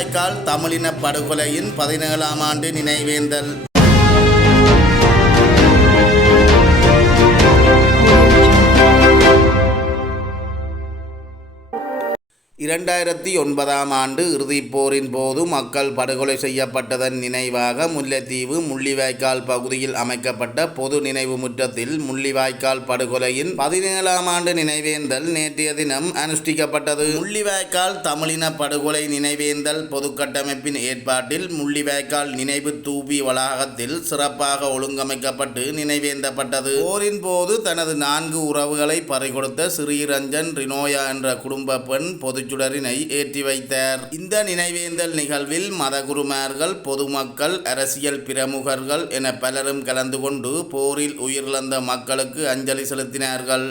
முள்ளிவாய்க்கால் தமிழின படுகொலையின் 17ஆம் ஆண்டு நினைவேந்தல். 2009ஆம் ஆண்டு இறுதிப் போரின் போது மக்கள் படுகொலை செய்யப்பட்டதன் நினைவாக முல்லைத்தீவு முள்ளிவாய்க்கால் பகுதியில் அமைக்கப்பட்ட பொது நினைவு முற்றத்தில் முள்ளிவாய்க்கால் படுகொலையின் 17ஆம் ஆண்டு நினைவேந்தல் நேற்றைய தினம் அனுஷ்டிக்கப்பட்டது. முள்ளிவாய்க்கால் தமிழின படுகொலை நினைவேந்தல் பொதுக்கட்டமைப்பின் ஏற்பாட்டில் முள்ளிவாய்க்கால் நினைவு தூபி வளாகத்தில் சிறப்பாக ஒழுங்கமைக்கப்பட்டு நினைவேந்தப்பட்டது. போரின் போது தனது 4 உறவுகளை பறிகொடுத்த ஸ்ரீரஞ்சன் ரினோயா என்ற குடும்ப பெண் பொது சுடரினை ஏற்றி வைத்தார். இந்த நினைவேந்தல் நிகழ்வில் மதகுருமார்கள், பொதுமக்கள், அரசியல் பிரமுகர்கள் என பலரும் கலந்து கொண்டு போரில் உயிரிழந்த மக்களுக்கு அஞ்சலி செலுத்தினார்கள்.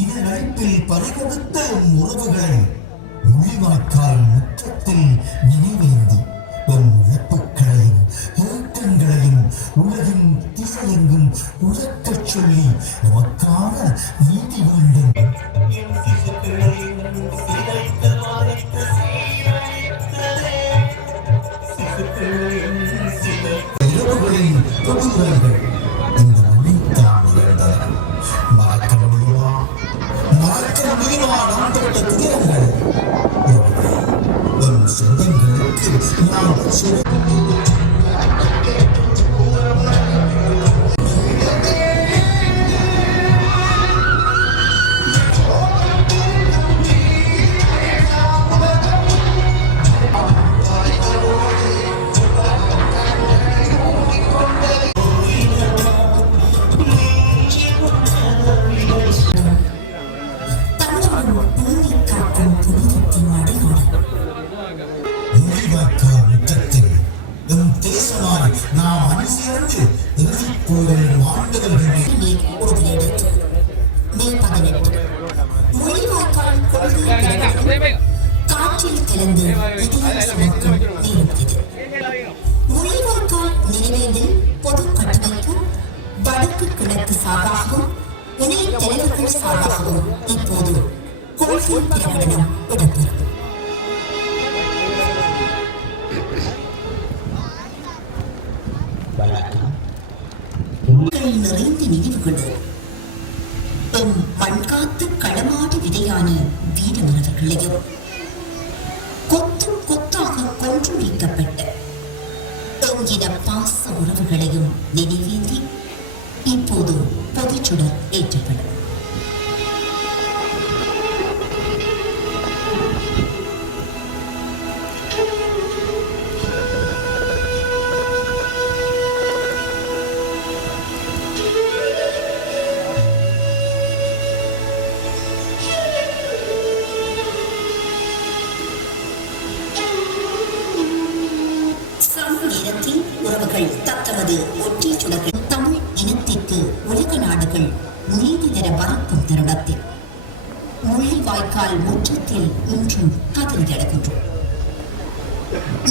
இதனழைப்பில் பறிகொடுத்த உறவுகளை முள்ளிவாய்க்கால் முற்றத்தில் நினைவேந்தி என் இழப்புகளையும் ஏக்கங்களையும் உலகின் திசையெங்கும் உறக்கச் சொல்லி நமக்கான நீதி வேண்டும். இரவுகளின் தொடுதல்கள் இந்த மண்ணைத்தான் இழந்தன. மறக்க முடியுமா நாம் தொட்ட துயரங்கள்? என் சொந்தங்களுக்கு நான் காற்றில் கலந்து முள்ளிவாய்க்கால் நினைவேந்தல் பொது கட்டமைப்பு வடக்கு கிழக்கு சார்பாகவும் இணை தலைவர்கள் சார்பாகவும் இப்போது கொள்கை பிரகடனம் இடம்பெறும். நிறைந்த நினைவுகளோ எம் பண்காத்து களமாடி விதையான வீரமரவர்களையும் கொத்து கொத்தாக கொன்று வைக்கப்பட்ட எங்கின பாச உறவுகளையும் நினைவேந்தி இப்போது பொதுச்சுடர் ஏற்றப்படும். உறவுகள் தத்தமது ஒற்றை சுடர்கள் தமிழ் இனத்திற்கு உலக நாடுகள் நீதி தர மறக்கும் தருணத்தில் முள்ளிவாய்க்கால் முற்றத்தில் இன்றும் கதறியடைகின்றோம்.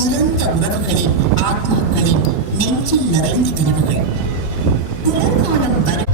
இறந்த உறவுகளின் ஆத்மாக்களின் நெஞ்சில் நிறைந்த கனவுகள் உலகாலம் வரும்